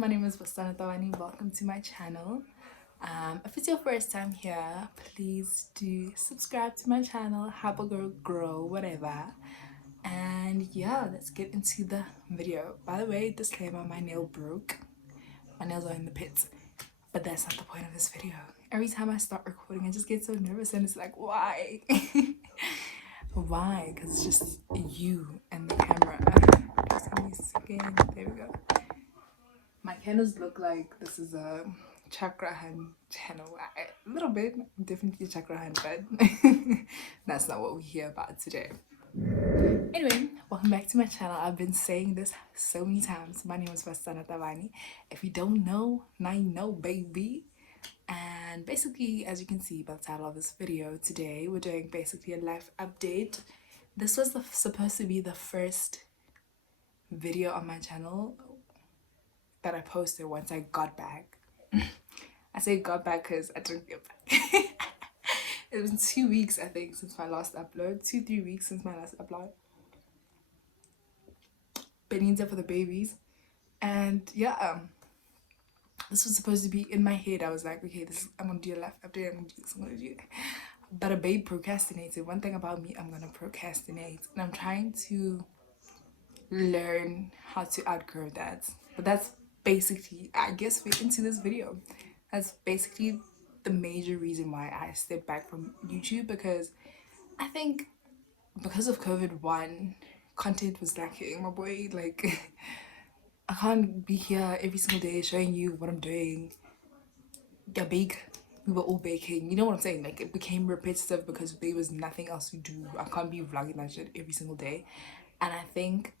my name is Bastana Tawani. Welcome to my channel. If it's your first time here, please do subscribe to my channel, help a girl grow, whatever. And yeah, let's get into the video. By the way, disclaimer, my nail broke. My nails are in the pits, but that's not the point of this video. Every time I start recording, I just get so nervous and it's like, why? Why? Because it's just you and the camera. Just give me a second. There we go. My candles look like this is a chakra hand channel. A little bit, definitely chakra hand, but that's not what we hear about today. Anyway, welcome back to my channel. I've been saying this so many times. My name is Bastana Tawani. If you don't know, now you know, baby. And basically, as you can see by the title of this video, today we're doing basically a life update. This was supposed to be the first video on my channel that I posted once I got back. I say got back because I didn't get back. It was 2 weeks, I think, since my last upload. 2-3 weeks since my last upload. Benita for the babies. And yeah, this was supposed to be in my head. I was like, okay, I'm gonna do a life update, I'm gonna do this, I'm gonna do that. But a babe procrastinated. One thing about me, I'm gonna procrastinate. And I'm trying to learn how to outgrow that. But that's basically, I guess, we're into this video. That's basically the major reason why I stepped back from YouTube, because I think because of COVID, content was lacking, my boy. Like, I can't be here every single day showing you what I'm doing. Yeah, bake. We were all baking. You know what I'm saying? Like, it became repetitive because there was nothing else to do. I can't be vlogging that shit every single day. And I think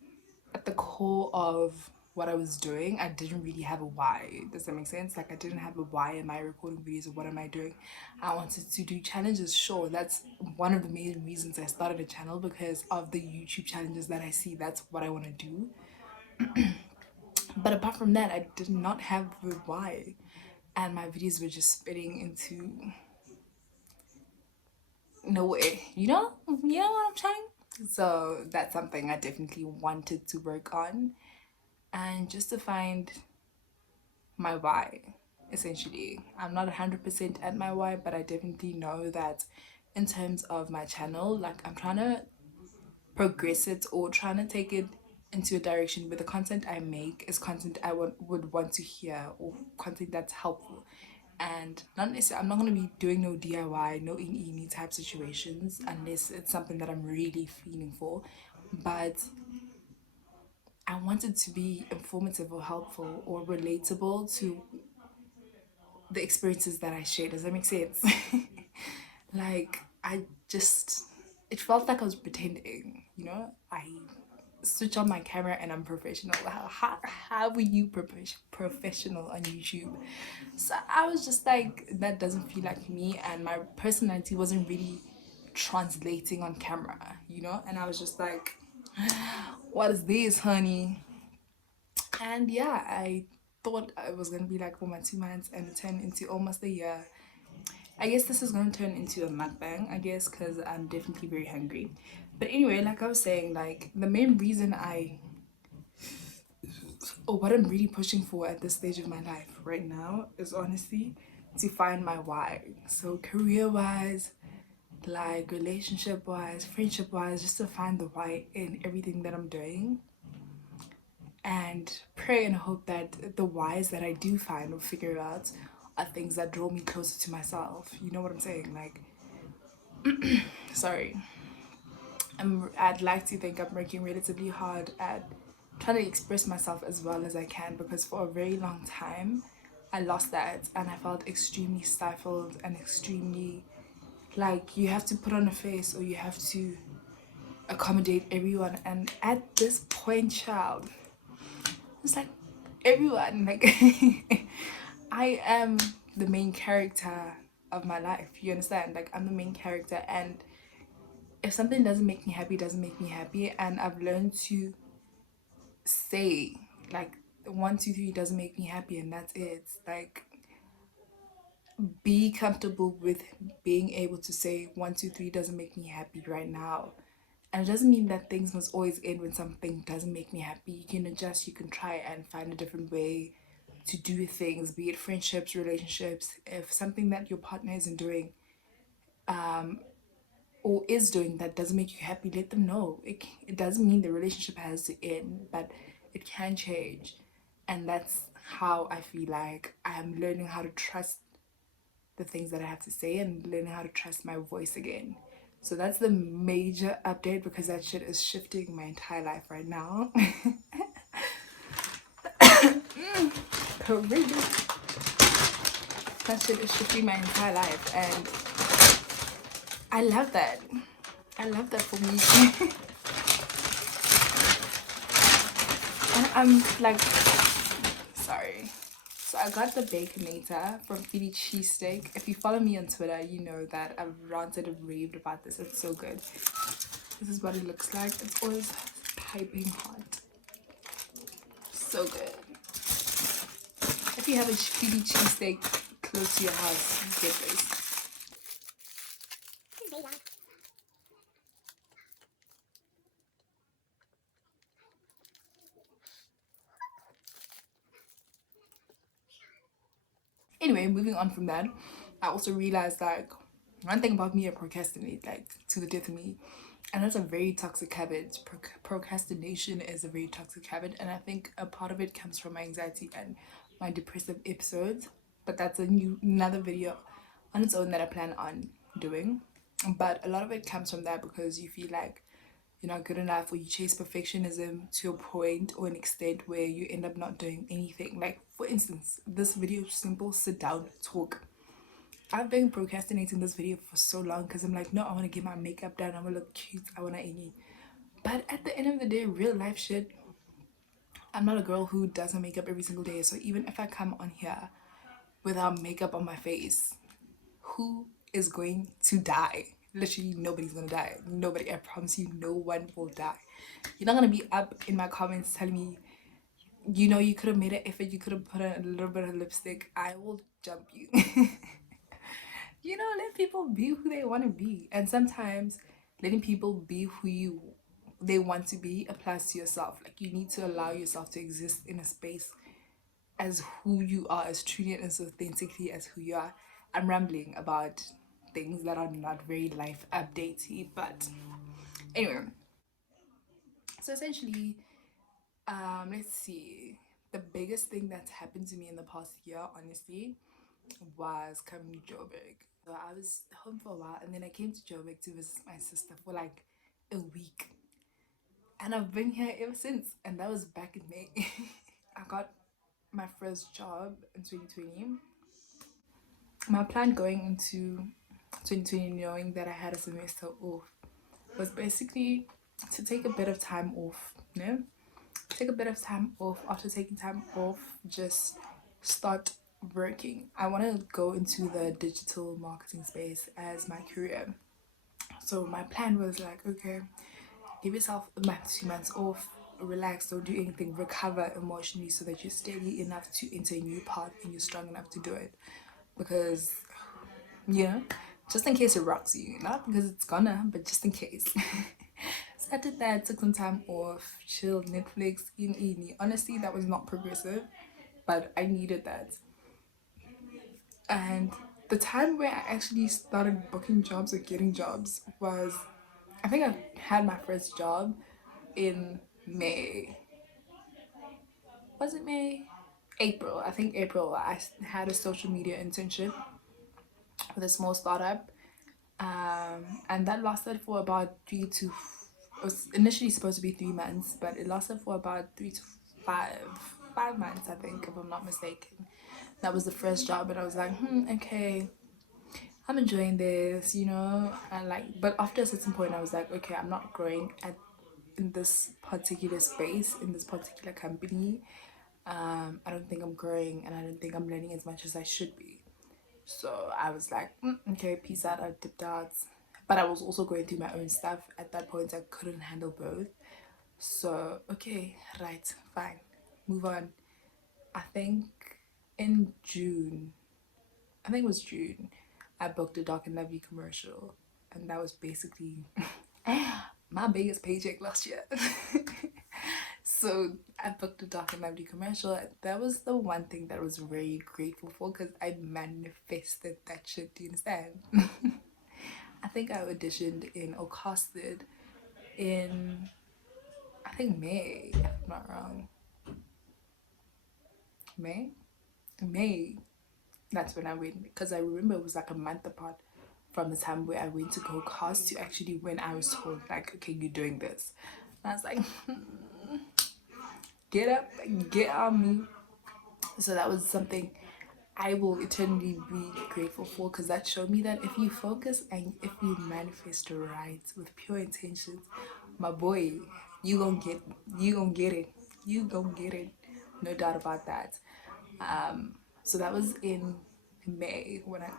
at the core of what I was doing, I didn't really have a why. Does that make sense? Like, I didn't have a why. Am I recording videos or what am I doing? I wanted to do challenges. Sure, that's one of the main reasons I started a channel, because of the YouTube challenges that I see. That's what I want to do. But apart from that, I did not have a why, and my videos were just spitting into nowhere. You know what I'm saying? So that's something I definitely wanted to work on, and just to find my why. Essentially, I'm not 100% at my why, but I definitely know that in terms of my channel, like, I'm trying to progress it or trying to take it into a direction where the content I make is content I would want to hear, or content that's helpful. And not necessarily, I'm not going to be doing no DIY, no in type situations unless it's something that I'm really feeling for. But I want it to be informative or helpful or relatable to the experiences that I share. Does that make sense? Like, it felt like I was pretending, you know? I switch on my camera and I'm professional. How were you professional on YouTube? So I was just like, that doesn't feel like me, and my personality wasn't really translating on camera, you know? And I was just like, what is this, honey? And yeah, I thought it was gonna be like for my 2 months, and it turned into almost a year. I guess this is gonna turn into a mukbang, I guess, because I'm definitely very hungry. But anyway, like I was saying, like, the main reason or what I'm really pushing for at this stage of my life right now is honestly to find my why. So career wise, like relationship wise, friendship wise, just to find the why in everything that I'm doing, and pray and hope that the whys that I do find or figure out are things that draw me closer to myself. You know what I'm saying? Like, sorry, I'd like to think I'm working relatively hard at trying to express myself as well as I can, because for a very long time I lost that and I felt extremely stifled and extremely like you have to put on a face or you have to accommodate everyone. And at this point, child, it's like everyone, like, I am the main character of my life. You understand? Like, I'm the main character, and if something doesn't make me happy, it doesn't make me happy. And I've learned to say, like, 1, 2, 3 doesn't make me happy, and that's it. Like, be comfortable with being able to say 1, 2, 3 doesn't make me happy right now. And it doesn't mean that things must always end when something doesn't make me happy. You can adjust, you can try and find a different way to do things, be it friendships, relationships. If something that your partner isn't doing or is doing that doesn't make you happy, let them know. It doesn't mean the relationship has to end, but it can change. And that's how I feel like I am learning how to trust the things that I have to say and learning how to trust my voice again. So that's the major update because that shit is shifting my entire life right now. Crazy. That shit is shifting my entire life and I love that. I love that for me. And I'm like, sorry. So I got the Baconator from Heeey cheesesteak. If you follow me on Twitter, you know that I've ranted and raved about this. It's so good. This is what it looks like. It's always piping hot. So good. If you have a Heeey cheesesteak close to your house, get this. Anyway, moving on from that, I also realized like one thing about me, I procrastinate like to the death of me, and that's a very toxic habit. Procrastination is a very toxic habit, and I think a part of it comes from my anxiety and my depressive episodes. But that's another video on its own that I plan on doing. But a lot of it comes from that because you feel like you're not good enough or you chase perfectionism to a point or an extent where you end up not doing anything. Like for instance, this video is simple sit down talk. I've been procrastinating this video for so long because I'm like, no, I want to get my makeup done, I want to look cute, I want to any. But at the end of the day, real life shit, I'm not a girl who does her makeup every single day. So even if I come on here without makeup on my face, who is going to die? Literally nobody's gonna die. Nobody, I promise you, no one will die. You're not gonna be up in my comments telling me, you know, you could have made an effort, you could have put on a little bit of lipstick. I will jump you. You know, let people be who they want to be. And sometimes letting people be who they want to be applies to yourself. Like you need to allow yourself to exist in a space as who you are, as truly and as authentically as who you are. I'm rambling about things that are not very life updatey, but anyway. So essentially, let's see. The biggest thing that's happened to me in the past year, honestly, was coming to Joburg. So I was home for a while, and then I came to Joburg to visit my sister for like a week, and I've been here ever since. And that was back in May. I got my first job in 2020. My plan going into 2020, knowing that I had a semester off, was basically to take a bit of time off, you know? Take a bit of time off. After taking time off, just start working. I want to go into the digital marketing space as my career. So my plan was like, okay, give yourself a month, 2 months off, relax, don't do anything, recover emotionally so that you're steady enough to enter a new path and you're strong enough to do it. Because, yeah, just in case it rocks you, not because it's gonna, but just in case. So I did that, took some time off, chilled, Netflix, in. Honestly, that was not progressive, but I needed that. And the time where I actually started booking jobs or getting jobs was, I think I had my first job in May. Was it May? April. I think April. I had a social media internship with a small startup. And that lasted for about it was initially supposed to be 3 months, but it lasted for about 5 months, I think, if I'm not mistaken. That was the first job, and I was like, okay, I'm enjoying this, you know, and like, but after a certain point, I was like, okay, I'm not growing in this particular space, in this particular company. I don't think I'm growing, and I don't think I'm learning as much as I should be. So I was like, okay, peace out. I dipped out, but I was also going through my own stuff at that point. I couldn't handle both. So okay, right, fine, move on. I think in June, I think it was June, I booked a Dark and Lovely commercial, and that was basically my biggest paycheck last year. So I booked a Dark and Lovely commercial. That was the one thing that I was very grateful for because I manifested that shit. Do you understand? I think I auditioned in or casted in, I think May, if I'm not wrong. May? May. That's when I went because I remember it was like a month apart from the time where I went to go cast to actually when I was told like, okay, you're doing this. And I was like, get up, get on me. So that was something I will eternally be grateful for because that showed me that if you focus and if you manifest right with pure intentions, my boy, you gonna get you gonna get it. You gonna get it. No doubt about that. So that was in May when I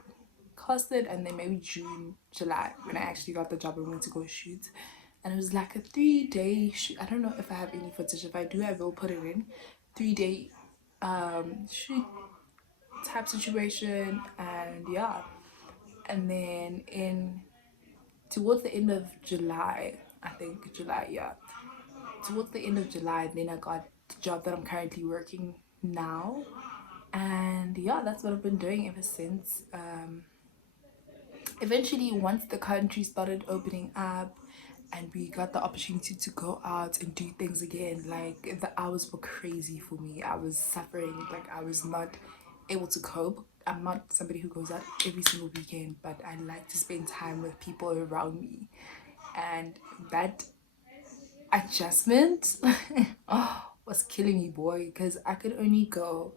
casted, and then maybe June, July when I actually got the job and went to go shoot. And it was like a 3 day shoot. I don't know if I have any footage. If I do, I will put it in. 3 day shoot type situation, and yeah. And then in towards the end of July, I think July, yeah. Towards the end of July, then I got the job that I'm currently working now. And yeah, that's what I've been doing ever since. Eventually, once the country started opening up and we got the opportunity to go out and do things again, like the hours were crazy for me. I was suffering, like I was not able to cope. I'm not somebody who goes out every single weekend, but I like to spend time with people around me. And that adjustment was killing me, boy, because I could only go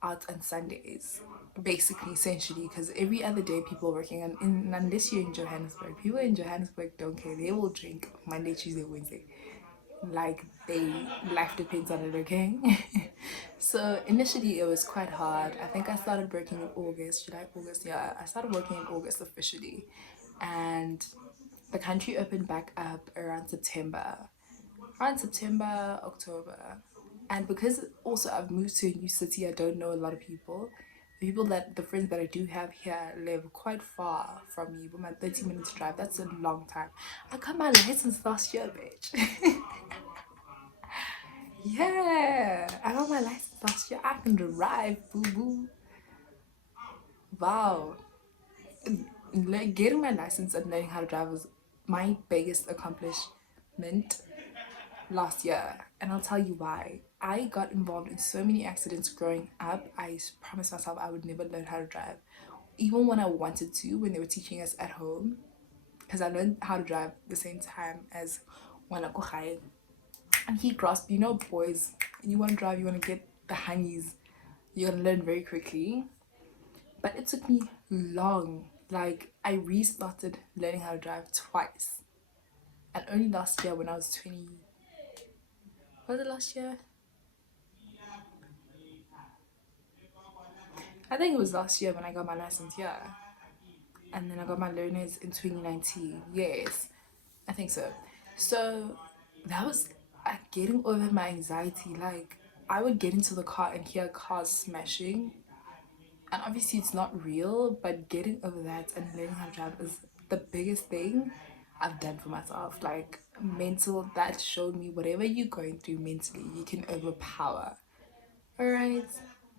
out on Sundays, basically, essentially, because every other day people are working, and unless you're in Johannesburg, people in Johannesburg don't care. They will drink Monday, Tuesday, Wednesday, like they life depends on it. Okay. So initially it was quite hard. I think I started working in August, July, August. Yeah, I started working in August officially, and the country opened back up around September, October. And because also I've moved to a new city, I don't know a lot of people. The friends that I do have here live quite far from me, but my 30 minutes drive, that's a long time. I got my license last year, bitch. Yeah, I got my license last year. I can drive, boo boo. Wow. Like, getting my license and learning how to drive was my biggest accomplishment last year, and I'll tell you why. I got involved in so many accidents growing up. Promised myself I would never learn how to drive, even when I wanted to, when they were teaching us at home, because I learned how to drive the same time as one of Kohai. And he grasped, boys, you want to drive, you want to get the honeys, you're gonna learn very quickly. But it took me long. Like, I restarted learning how to drive twice, and only last year when I was 20. Was it last year? I think it was last year when I got my license, yeah. And then I got my learners in 2019. Yes, I think so. So that was getting over my anxiety. Like, I would get into the car and hear cars smashing. And obviously, it's not real, but getting over that and learning how to drive is the biggest thing I've done for myself. Like, mental, that showed me whatever you're going through mentally, you can overpower. Alright?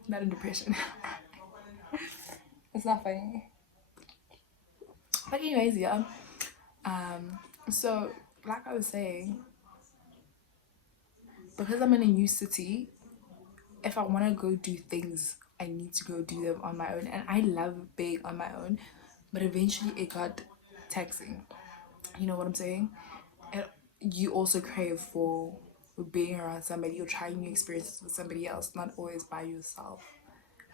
Not in depression. It's not funny. But anyways, yeah. So like I was saying, because I'm in a new city, if I want to go do things, I need to go do them on my own. And I love being on my own, but eventually it got taxing. You know what I'm saying? And you also crave for being around somebody or trying new experiences with somebody else, not always by yourself.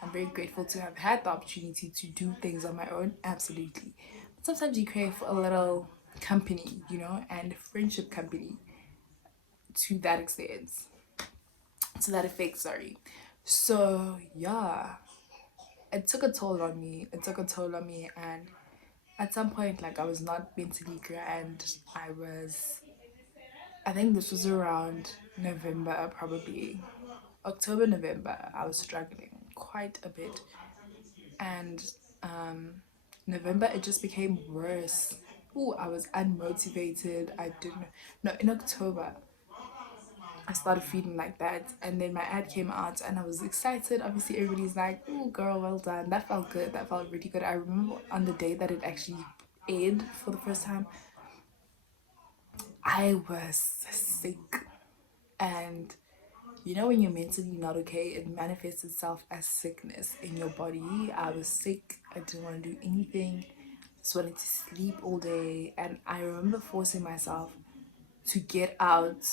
I'm very grateful to have had the opportunity to do things on my own, absolutely. But sometimes you crave for a little company, and friendship company to that extent, to that effect, sorry. So, yeah, it took a toll on me. It took a toll on me, and at some point, like, I was not mentally grand. I think this was around November, probably. October, November, I was struggling quite a bit. And November, it just became worse. Ooh, I was unmotivated. I didn't. No, in October. I started feeling like that, and then my ad came out and I was excited. Obviously everybody's like, oh girl, well done. That felt good. That felt really good. I remember on the day that it actually aired for the first time, I was sick. And you know when you're mentally not okay, it manifests itself as sickness in your body. I was sick. I didn't want to do anything. Just wanted to sleep all day. And I remember forcing myself to get out.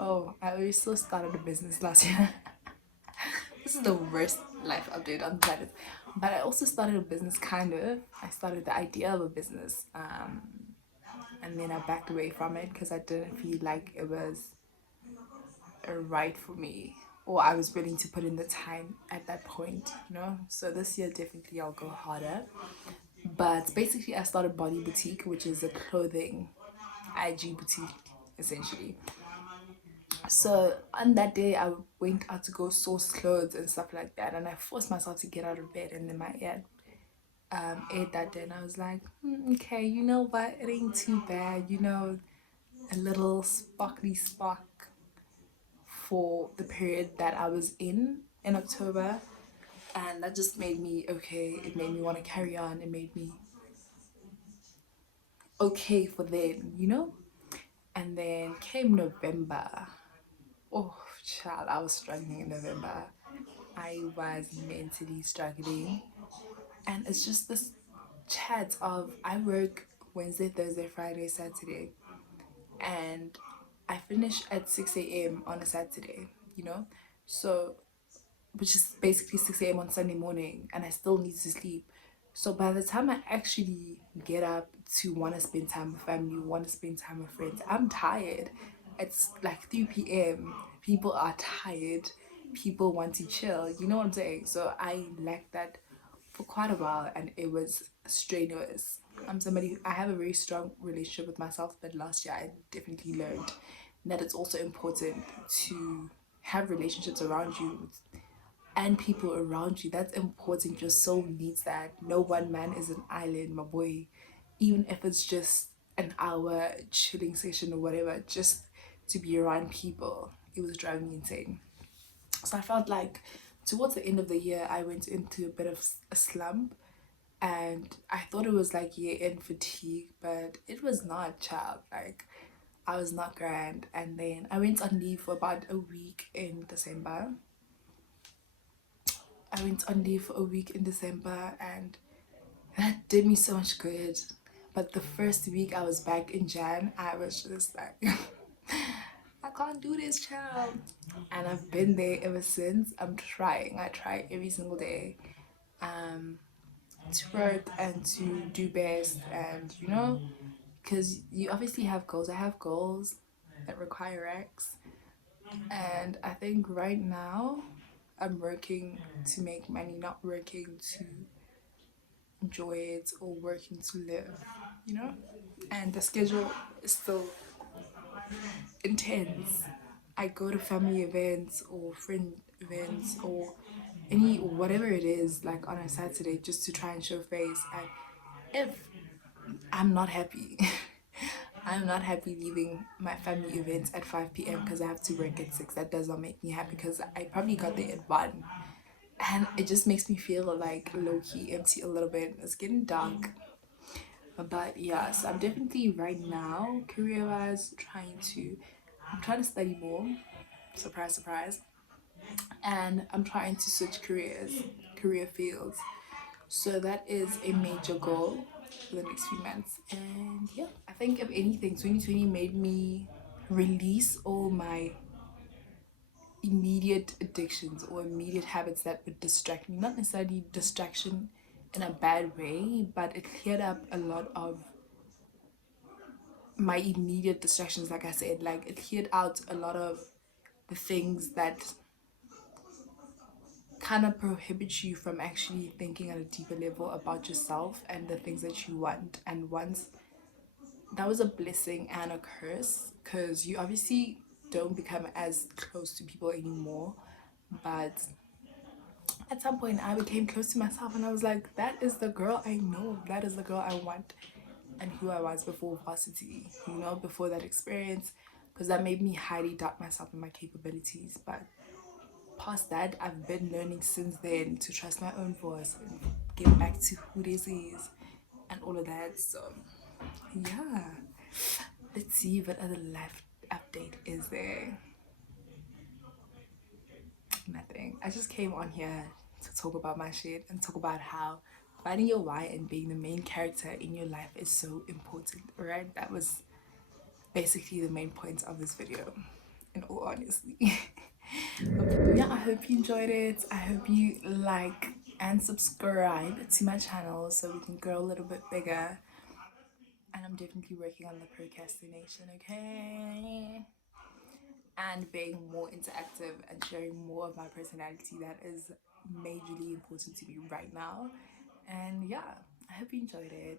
Oh, I also started a business last year. This is the worst life update on the planet. But I also started a business, kind of. I started the idea of a business. And then I backed away from it because I didn't feel like it was right for me, or I was willing to put in the time at that point, you know. So this year definitely I'll go harder. But basically I started Body Boutique, which is a clothing IG boutique essentially. So on that day I went out to go source clothes and stuff like that, and I forced myself to get out of bed, and then my ad aired that day, and I was like, okay, you know what, it ain't too bad, you know, a little sparkly spark for the period that I was in October. And that just made me okay. It made me want to carry on. It made me okay for then, you know. And then came November. Oh child, I was struggling in November. I was mentally struggling. And it's just this chat of I work Wednesday, Thursday, Friday, Saturday, and I finish at 6 a.m. on a Saturday, you know. So which is basically 6 a.m. on Sunday morning, and I still need to sleep. So by the time I actually get up to want to spend time with family, want to spend time with friends, I'm tired. It's like 3 p.m. People are tired. People want to chill. You know what I'm saying? So I lacked that for quite a while, and it was strenuous. I'm somebody, I have a very strong relationship with myself, but last year I definitely learned that it's also important to have relationships around you and people around you. That's important. Your soul needs that. No one man is an island, my boy. Even if it's just an hour chilling session or whatever, just to be around people, it was driving me insane. So I felt like towards the end of the year, I went into a bit of a slump, and I thought it was like year end fatigue, but it was not, child. Like, I was not grand. And then I went on leave for about a week in December. I went on leave for a week in December, and that did me so much good. But the first week I was back in Jan, I was just like, I can't do this, child. And I've been there ever since. I'm trying. I try every single day to work and to do best, and you know, because you obviously have goals. I have goals that require X, and I think right now I'm working to make money, not working to enjoy it or working to live, you know? And the schedule is still intense. I go to family events or friend events or any whatever it is, like on a Saturday, just to try and show face. And if I'm not happy, I'm not happy leaving my family events at 5 p.m. because I have to work at 6. That does not make me happy because I probably got there at 1. And it just makes me feel like low-key empty a little bit. It's getting dark. But yes, I'm definitely right now, career-wise, I'm trying to study more. Surprise, surprise. And I'm trying to switch career fields. So that is a major goal for the next few months. And yeah, I think if anything, 2020 made me release all my immediate addictions or immediate habits that would distract me. Not necessarily distraction in a bad way, but it cleared up a lot of my immediate distractions. Like I said, like it cleared out a lot of the things that kind of prohibit you from actually thinking at a deeper level about yourself and the things that you want. And once that was a blessing and a curse, because you obviously don't become as close to people anymore, but at some point I became close to myself, and I was like, that is the girl I know, that is the girl I want, and who I was before varsity, you know, before that experience. because that made me highly doubt myself and my capabilities. But past that, I've been learning since then to trust my own voice and get back to who this is and all of that. So yeah, let's see what other life update is there. Nothing. I just came on here to talk about my shit and talk about how finding your why and being the main character in your life is so important, right? That was basically the main point of this video, in all honesty. Yeah, I hope you enjoyed it. I hope you like and subscribe to my channel so we can grow a little bit bigger. And I'm definitely working on the procrastination, okay? And being more interactive and sharing more of my personality that is majorly important to me right now. And yeah, I hope you enjoyed it.